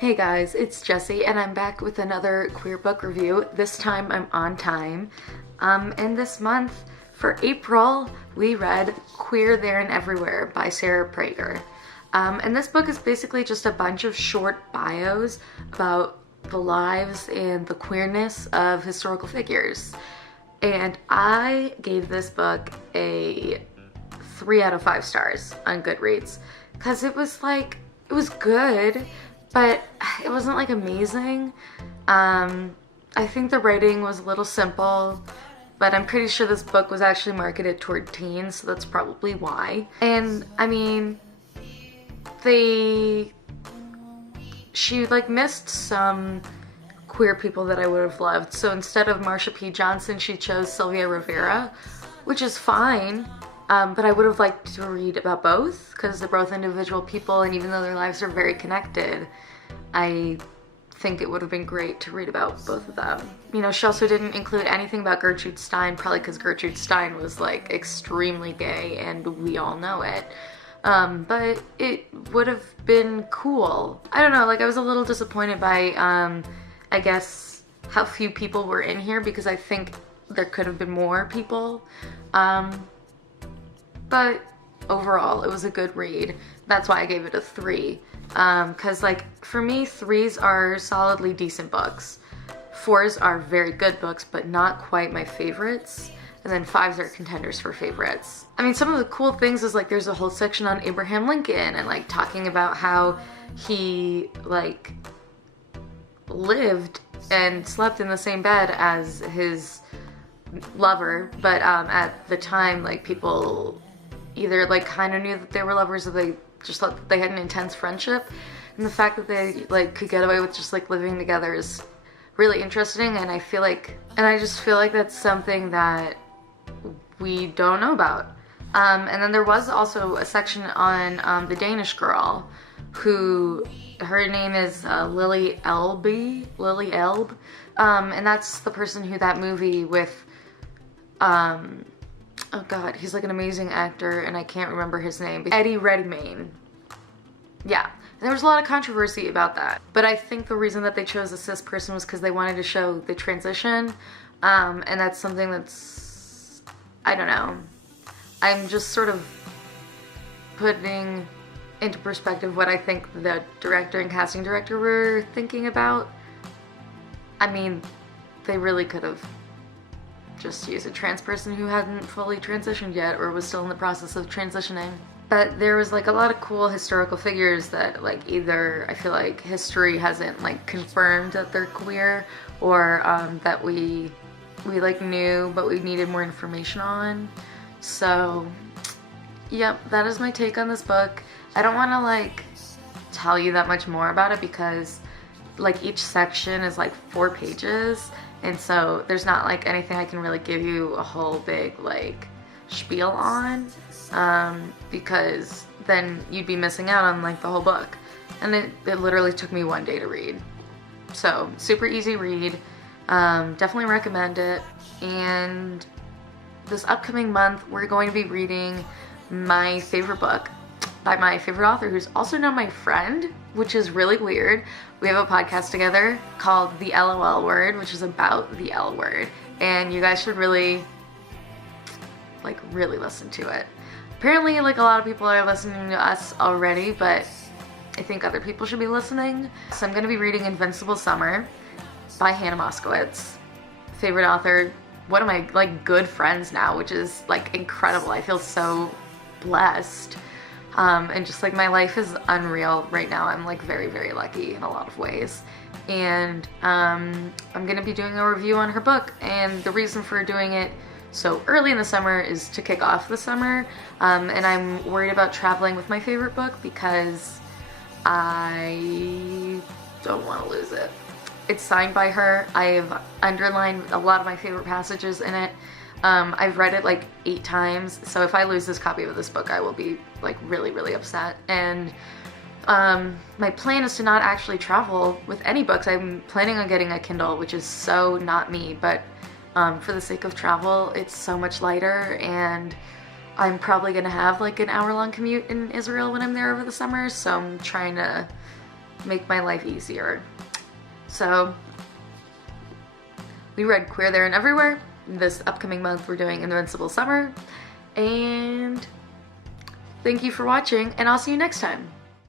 Hey guys, it's Jessie and I'm back with another queer book review. This time I'm on time. And this month, for April, we read Queer There and Everywhere by Sarah Prager. And this book is basically just a bunch of short bios about the lives and the queerness of historical figures. And I gave this book a 3 out of 5 stars on Goodreads because it was good, but it wasn't like amazing. I think the writing was a little simple, but I'm pretty sure this book was actually marketed toward teens, so that's probably why. And I mean, she missed some queer people that I would have loved. So instead of Marsha P. Johnson, she chose Sylvia Rivera, which is fine. But I would have liked to read about both because they're both individual people, and even though their lives are very connected, I think it would have been great to read about both of them. You know, she also didn't include anything about Gertrude Stein, probably because Gertrude Stein was extremely gay and we all know it. But it would have been cool. I don't know, I was a little disappointed by, I guess, how few people were in here because I think there could have been more people. But overall, it was a good read. That's why I gave it a 3. Because, for me, 3s are solidly decent books. 4s are very good books, but not quite my favorites. And then 5s are contenders for favorites. I mean, some of the cool things is, there's a whole section on Abraham Lincoln and, talking about how he, lived and slept in the same bed as his lover. But, at the time, people either kind of knew that they were lovers or they just thought that they had an intense friendship, and the fact that they could get away with just living together is really interesting. And I just feel like that's something that we don't know about. And then there was also a section on the Danish girl who, her name is Lily Elbe, and that's the person who that movie with oh god, he's an amazing actor and I can't remember his name, but Eddie Redmayne. Yeah, and there was a lot of controversy about that, but I think the reason that they chose a cis person was because they wanted to show the transition, and that's something that's, I don't know, I'm just sort of putting into perspective what I think the director and casting director were thinking about. I mean, they really could have just use a trans person who hadn't fully transitioned yet or was still in the process of transitioning. But there was a lot of cool historical figures that either I feel history hasn't confirmed that they're queer, or that we knew but we needed more information on. So yep, that is my take on this book. I don't want to tell you that much more about it because each section is 4 pages. And so there's not anything I can really give you a whole big spiel on, because then you'd be missing out on the whole book. And it literally took me 1 day to read. So super easy read, definitely recommend it. And this upcoming month we're going to be reading my favorite book by my favorite author, who's also now my friend, which is really weird. We have a podcast together called The LOL Word, which is about the L word, and you guys should really listen to it. Apparently, a lot of people are listening to us already, but I think other people should be listening. So I'm going to be reading Invincible Summer by Hannah Moskowitz, favorite author, one of my good friends now, which is incredible. I feel so blessed. And just my life is unreal right now. I'm very, very lucky in a lot of ways. And I'm gonna be doing a review on her book, and the reason for doing it so early in the summer is to kick off the summer. And I'm worried about traveling with my favorite book because I don't want to lose it. It's signed by her. I've underlined a lot of my favorite passages in it. I've read it 8 times, so if I lose this copy of this book, I will be really, really upset. And my plan is to not actually travel with any books. I'm planning on getting a Kindle, which is so not me, but for the sake of travel, it's so much lighter, and I'm probably gonna have an hour-long commute in Israel when I'm there over the summer, so I'm trying to make my life easier. So we read Queer There and Everywhere. This upcoming month we're doing Invincible Summer. And thank you for watching, and I'll see you next time.